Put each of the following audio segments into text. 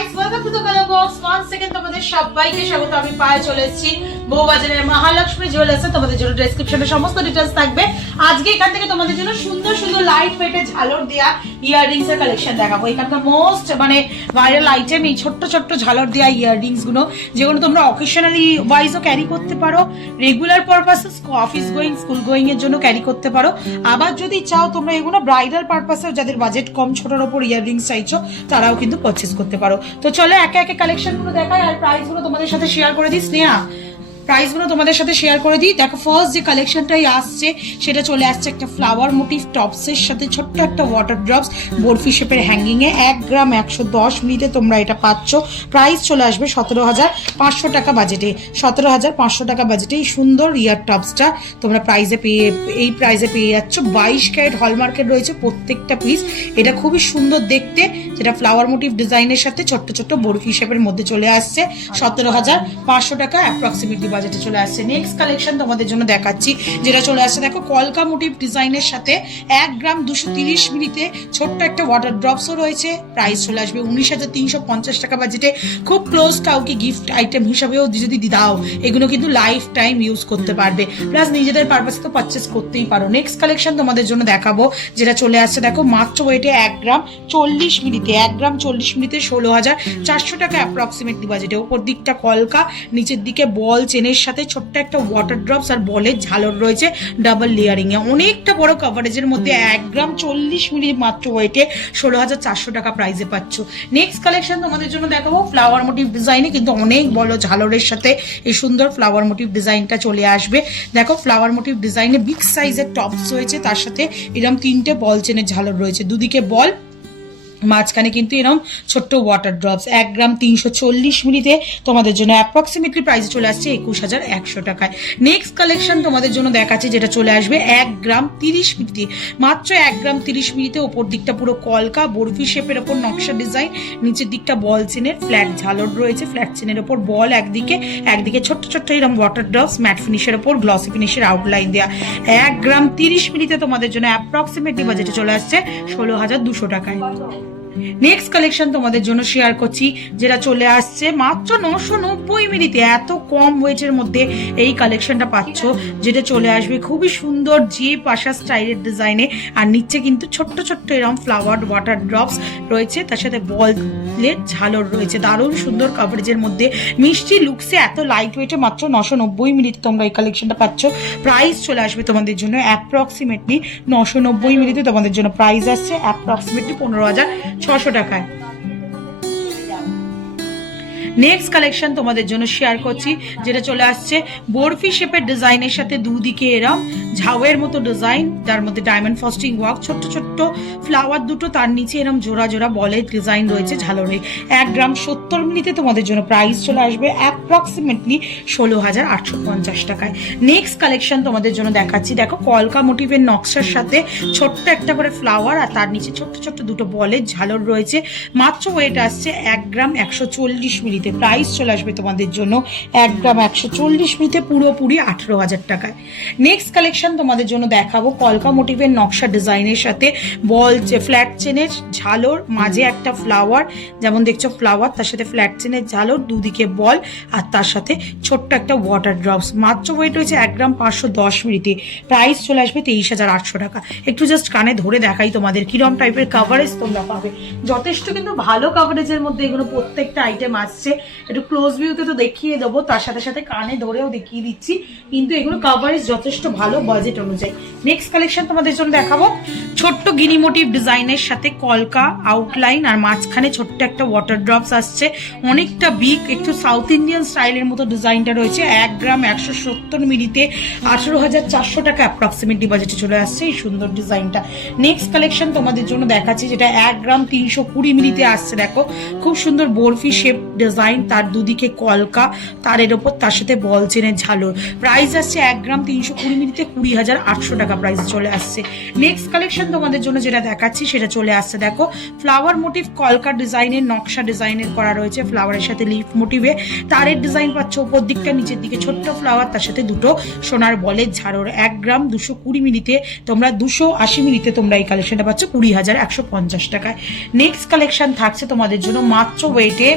guys, welcome to the Color Box. Once again তোমাদের সবাইকে স্বাগত। আমি পায়ে চলে এসেছি বউবাজারের মহালক্ষ্মী জুয়েলার্সে। তোমাদের জন্য ডেসক্রিপশনে সমস্ত ডিটেইলস থাকবে। আজকে এখান থেকে তোমাদের জন্য সুন্দর সুন্দর লাইট ওয়েটের ঝালর দেয়া ইয়াররিংস এর কালেকশন দেখাবো। এখানকার মোস্ট ভাইরাল আইটেম এই ছোট্ট ছোট্ট ঝালর দেয়া ইয়াররিংস গুলো, যেগুলো তোমরা অকেশনালি ওয়াইজও ক্যারি করতে পারো, রেগুলার পারপাসে অফিস গোয়িং স্কুল গোয়িং এর জন্য ক্যারি করতে পারো। আবার যদি চাও তোমরা এগুলো ব্রাইডাল পারপাসে, যাদের বাজেট কম, ছোটর ওপর ইয়াররিংস চাইছো, তারাও কিন্তু পারচেজ করতে পারো। তো চলো একে একে কালেকশন গুলো দেখাই আর প্রাইস গুলো তোমাদের সাথে শেয়ার করে দিই। স্নেহা, প্রাইস গুলো তোমাদের সাথে শেয়ার করে দিই। দেখো, ফার্স্ট যে কালেকশনটাই আসছে সেটা চলে আসছে একটা ফ্লাওয়ার মোটিভ টপস এর সাথে ছোট্ট একটা ওয়াটার ড্রপস বরফি শেপের হ্যাঙ্গিং এ 1 গ্রাম 110 মিলিতে তোমরা এটা পাচ্ছ। প্রাইস চলে আসবে 17,500 টাকা বাজেটে। 17,500 টাকা বাজেটে এই সুন্দর ইয়ার টপসটা তোমরা প্রাইজে পেয়ে যাচ্ছ। 22 ক্যারেট হলমার্কের রয়েছে প্রত্যেকটা পিস। এটা খুবই সুন্দর দেখতে, যেটা ফ্লাওয়ার মোটিভ ডিজাইনের সাথে ছোট্ট ছোট্ট বরফি শেপের মধ্যে চলে আসছে। 17,500 টাকা অ্যাপ্রক্সিমেটলি বাজেটে চলে আসছে। নেক্সট কালেকশন তোমাদের জন্য দেখাচ্ছি, যেটা চলে আসছে দেখো কলকা মোটিভ ডিজাইনের সাথে 1 গ্রাম 230 মিলিতে ছোট্ট একটা ওয়াটার ড্রপসও রয়েছে। প্রাইস চলে আসবে 19,350 টাকা বাজেটে। খুব ক্লোজ কাউকে গিফট আইটেম হিসাবেও যদি দাও, এগুলো কিন্তু লাইফ টাইম ইউজ করতে পারবে, প্লাস নিজেদের পারপাসে তো পারচেস করতেই পারো। নেক্সট কালেকশন তোমাদের জন্য দেখাবো, যেটা চলে আসছে দেখো মাত্র ওয়েটে 1 গ্রাম 40 মিলিতে। 1 গ্রাম 40 মিলিতে 16,400 টাকা অ্যাপ্রক্সিমেটলি বাজেটে। ওপর দিকটা কলকা, নিচের দিকে বল চেনের সাথে ছোট্ট একটা ওয়াটার ড্রপস আর বলের ঝালর রয়েছে ডাবল লেয়ারিং এ। অনেকটা বড় কভারেজের মধ্যে 1 গ্রাম 40 মিলি মাত্র ওয়েটে 16,400 টাকা প্রাইসে পাচ্ছ। নেক্সট কালেকশন তোমাদের জন্য দেখাবো ফ্লাওয়ার মোটিভ ডিজাইনে, কিন্তু অনেক বড় ঝালরের সাথে এই সুন্দর ফ্লাওয়ার মোটিভ ডিজাইনটা চলে আসবে। দেখো ফ্লাওয়ার মোটিভ ডিজাইনে বিগ সাইজের টপস রয়েছে, তার সাথে এরকম 3টে বল চেনের ঝালর রয়েছে, দুদিকে বল, মাঝখানে কিন্তু এরকম ছোট্ট ওয়াটার ড্রপস। 1 গ্রাম 340 মিলিতে তোমাদের জন্য অ্যাপ্রক্সিমেটলি প্রাইস চলে আসছে 21,100 টাকায়। নেক্সট কালেকশন তোমাদের জন্য দেখাচ্ছি, যেটা চলে আসবে 1 গ্রাম 30 মিলিতে। মাত্র 1 গ্রাম 30 মিলিতে। ওপর দিকটা পুরো কলকা বরফি শেপের ওপর নকশা ডিজাইন, নিচের দিকটা বল চেনের ফ্ল্যাট ঝালর রয়েছে। ফ্ল্যাট চেনের ওপর বল একদিকে ছোট্ট ছোট্ট এরকম ওয়াটার ড্রপস, ম্যাট ফিনিশের ওপর গ্লসি ফিনিশের আউটলাইন দেওয়া। 1 গ্রাম 30 মিলিতে তোমাদের জন্য অ্যাপ্রক্সিমেটলি বাজেটে চলে আসছে 16,200 টাকায়। নেক্সট কালেকশন তোমাদের জন্য শেয়ার করছি, যেটা চলে আসছে মাত্র 990 মিলিতে। এত কম ওয়েটের মধ্যে এই কালেকশনটা পাচ্ছ, যেটা চলে আসবে খুবই সুন্দর যে পাশা স্টাইলের ডিজাইনে, আর নিচে কিন্তু ছোট্ট ছোট্ট এরকম ফ্লাওয়ার ওয়াটার ড্রপস রয়েছে, তার সাথে বলের ঝালর রয়েছে। দারুণ সুন্দর কাভারেজের মধ্যে মিষ্টি লুকসে এত লাইট ওয়েটে মাত্র 990 মিলিতে তোমরা এই কালেকশনটা পাচ্ছ। প্রাইস চলে আসবে তোমাদের জন্য অ্যাপ্রক্সিমেটলি 990 মিলিতে তোমাদের জন্য প্রাইস আসছে অ্যাপ্রক্সিমেটলি 15,600 টাকায়। নেক্সট কালেকশন তোমাদের জন্য শেয়ার করছি, যেটা চলে আসছে বরফি শেপের ডিজাইনের সাথে দুদিকে এরম ঝাউয়ের মতো ডিজাইন, যার মধ্যে ডায়মন্ড ফস্টিং ওয়ার্ক, ছোট্ট ছোট্ট ফ্লাওয়ার দুটো, তার নিচে এরম জোড়া জোড়া বলের ডিজাইন রয়েছে ঝালরে। 1 গ্রাম 70 মিলিতে তোমাদের জন্য প্রাইস চলে আসবে অ্যাপ্রক্সিমেটলি 16,850 টাকায়। নেক্সট কালেকশন তোমাদের জন্য দেখাচ্ছি, দেখো কলকা মোটিভের নকশার সাথে ছোট্ট একটা করে ফ্লাওয়ার, আর তার নিচে ছোট্ট ছোট্ট দুটো বলের ঝালর রয়েছে। মাত্র ওয়েট আসছে 1 গ্রাম 140 মিলিতে। প্রাইস চলে আসবে তোমাদের জন্য 1 গ্রাম 140 মিলিতে পুরোপুরি 18,000 টাকায়। নেক্সট কালেকশন তোমাদের জন্য দেখাবো কলকা মোটিভের নকশা ডিজাইনের সাথে বল ফ্ল্যাট চেনের ঝালর, মাঝে একটা ফ্লাওয়ার, যেমন দেখছো ফ্লাওয়ার, তার সাথে ফ্ল্যাট চেনের ঝালর, দুদিকে বল, আর তার সাথে ছোট্ট একটা ওয়াটার ড্রপস। মাত্র ওয়েট হয়েছে 1 গ্রাম 510 মিলিতে। প্রাইস চলে আসবে 23,800 টাকা। একটু জাস্ট কানে ধরে দেখাই তোমাদের কিরম টাইপের কাভারেজ তোমরা পাবে। যথেষ্ট কিন্তু ভালো কাভারেজের মধ্যে এগুলো প্রত্যেকটা আইটেম আসছে। একটু ক্লোজ ভিউতে তো দেখিয়ে দেবো, তার সাথে সাথে কানে ধরেও দেখিয়ে দিচ্ছি, কিন্তু এগুলো কাভারেজ যথেষ্ট ভালো বাজেট অনুযায়ী। নেক্সট কালেকশন তোমাদের জন্য দেখাবো ছোট্ট গিনি মোটিভ ডিজাইনের সাথে কলকা আউটলাইন, আর মাঝখানে ছোট্ট একটা ওয়াটার ড্রপস আসছে, অনেকটা বিগ, একটু সাউথ ইন্ডিয়ান স্টাইলের মতো ডিজাইনটা রয়েছে। 1 গ্রাম 170 মিলিতে 18,400 টাকা অ্যাপ্রক্সিমেটলি বাজেটে চলে আসছে এই সুন্দর ডিজাইনটা। নেক্সট কালেকশন তোমাদের জন্য দেখাচ্ছি, যেটা 1 গ্রাম 320 মিলিতে আসছে। দেখো খুব সুন্দর বরফি শেপ ডিজাইন ডিজাইন, তার দুদিকে কলকা, তারের ওপর তার সাথে বল চেনের ঝালর। প্রাইস আসছে 1 গ্রাম 320 মিলিতে 20,800 টাকা প্রাইস চলে আসছে। নেক্সট কালেকশন তোমাদের জন্য যেটা দেখাচ্ছি সেটা চলে আসছে, দেখো ফ্লাওয়ার মোটিভ কলকা ডিজাইনের, নকশা ডিজাইনের করা রয়েছে, ফ্লাওয়ারের সাথে লিফ মোটিভে তারের ডিজাইন পাচ্ছ উপর দিকটা, নিচের দিকে ছোট্ট ফ্লাওয়ার, তার সাথে দুটো সোনার বলের ঝাড়র। 1 গ্রাম 220 মিলিতে তোমরা 280 মিলিতে তোমরা এই কালেকশনটা পাচ্ছ 20,150 টাকায়। নেক্সট কালেকশন থাকছে তোমাদের জন্য মাত্র ওয়েটে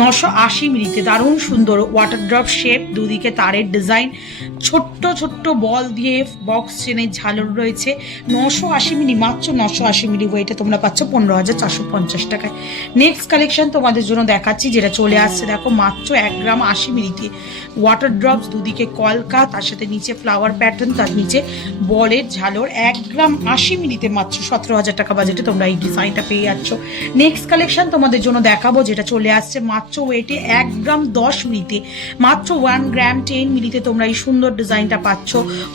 980 মিলিতে, দারুণ সুন্দর ওয়াটার ড্রপ শেপ, দুদিকে তারের ডিজাইন, ছোট্ট ছোট্ট বল দিয়ে বক্স চেনের ঝালর রয়েছে। 980 মিলি, মাত্র 980 মিলি ওয়েটে তোমরা পাচ্ছ 15,450 টাকায়। নেক্সট কালেকশন তোমাদের জন্য দেখাচ্ছি যেটা চলে আসছে, দেখো মাত্র 1 গ্রাম 80 মিলিতে ওয়াটার ড্রপস, দুদিকে কলকা, তার সাথে নিচে ফ্লাওয়ার প্যাটার্ন, তার নিচে বলের ঝালর। 1 গ্রাম 80 মিলিতে মাত্র 17,000 টাকা বাজেটে তোমরা এই ডিজাইনটা পেয়ে যাচ্ছ। নেক্সট কালেকশন তোমাদের জন্য দেখাবো যেটা চলে আসছে মাত্র ওয়েটে 1 গ্রাম 10 মিলিতে, মাত্র 1 গ্রাম 10 মিলিতে তোমরা এই সুন্দর ডিজাইনটা পাচ্ছ।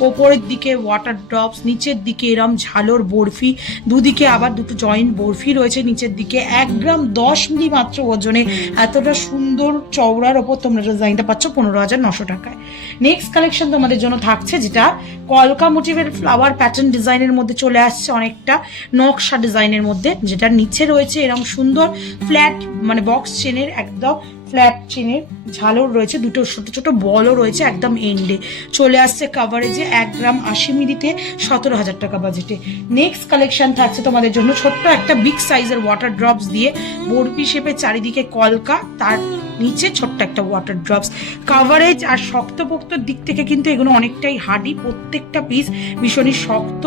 ওপরের দিকে ওয়াটার ড্রপস, নিচের দিকে এরম ঝালর বরফি, দুদিকে আবার দুটো জয়েন্ট বরফি রয়েছে নিচের দিকে। 1 গ্রাম 10 মিলি মাত্র ওজনে এতটা সুন্দর চওড়ার ওপর তোমরা ডিজাইনটা পাচ্ছ 15,900 টাকায়। নেক্সট কালেকশন তোমাদের জন্য থাকছে যেটা কলকা মোটিভের ফ্লাওয়ার প্যাটার্ন ডিজাইনের মধ্যে চলে আসছে, অনেকটা নকশা ডিজাইনের মধ্যে, যেটা নিচে রয়েছে এরকম সুন্দর ফ্ল্যাট মানে বক্স চেনের, একদম ফ্ল্যাট চেনের ঝালর রয়েছে, দুটো ছোট ছোট বলও রয়েছে একদম এন্ডে। চলে আসছে কাভারেজে 1 গ্রাম 80 মিলিতে 17,000 টাকা বাজেটে। নেক্সট কালেকশন থাকছে তোমাদের জন্য ছোট্ট একটা বিগ সাইজের ওয়াটার ড্রপস দিয়ে বরফি শেপে, চারিদিকে কলকা, তার নিচে ছোট্ট একটা ওয়াটার ড্রপস। কাভারেজ আর শক্তপোক্তর দিক থেকে কিন্তু এগুলো অনেকটাই হার্ডি, প্রত্যেকটা পিস ভীষণই শক্ত,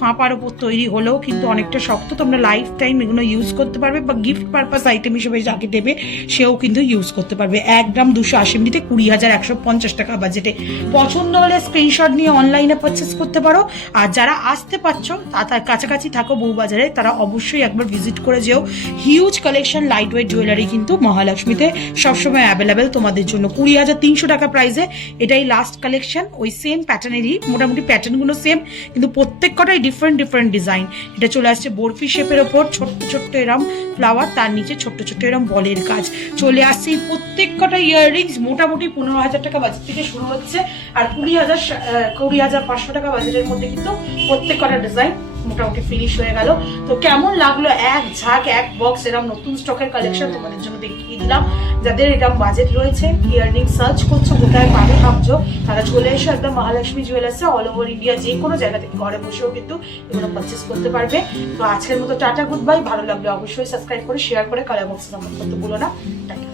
ফাঁপার ওপর তৈরি হলেও কিন্তু অনেকটা শক্ত। তোমরা লাইফ টাইম এগুলো ইউজ করতে পারবে, বা গিফট পারপাস আইটেম হিসেবে যাকে দেবে সেও কিন্তু ইউজ করতে পারবে। 1 গ্রাম 280 মিলিতে 20,150 টাকা বাজেটে। পছন্দ হলে স্ক্রিনশট নিয়ে অনলাইনে পারচেস করতে পারো, আর যারা আসতে পারছো তার কাছাকাছি থাকো বউবাজারে, তারা অবশ্যই একবার ভিজিট করে যেও। Huge collection light weight jewellery কিন্তু মহালক্ষ্মীতে সবসময় অ্যাভেলেবেল তোমাদের জন্য। 20,300 টাকা প্রাইসে এটাই লাস্ট কালেকশন, ওই সেম প্যাটার্নেরই, মোটামুটি প্যাটার্নগুলো সেম কিন্তু প্রত্যেক কটাই ডিফারেন্ট ডিফারেন্ট ডিজাইন। এটা চলে আসছে বরফি শেপের ওপর, ছোট্ট ছোট্ট এরম ফ্লাওয়ার, তার নিচে ছোট্ট ছোট্ট এরম বলের কাজ। চলে আসছে এই প্রত্যেক কটা ইয়াররিংস মোটামুটি 15,000 টাকা বাজেট থেকে শুরু হচ্ছে, আর 20,500 টাকা বাজেটের মধ্যে কিন্তু প্রত্যেক কটা ডিজাইন মোটামুটি ফিনিশ হয়ে গেল। তো কেমন লাগলো এক ঝাঁক এক বক্স এরকম নতুন স্টকের কালেকশন তোমাদের জন্য দেখিয়ে দিলাম। যাদের এরকম বাজেট রয়েছে, ইয়াররিং সার্চ করছো, কোথায় পাবে ভাবছো, তারা চলে এসো একদম মহালক্ষ্মী জুয়েলার্সে। অল ওভার ইন্ডিয়া যে কোনো জায়গা থেকে ঘরে বসেও কিন্তু এগুলো পারচেস করতে পারবে। তো আজকের মতো টাটা, গুড বাই। ভালো লাগলে অবশ্যই সাবস্ক্রাইব করে শেয়ার করে কালার বক্সে কমেন্ট করতে ভুলো না। টাটা।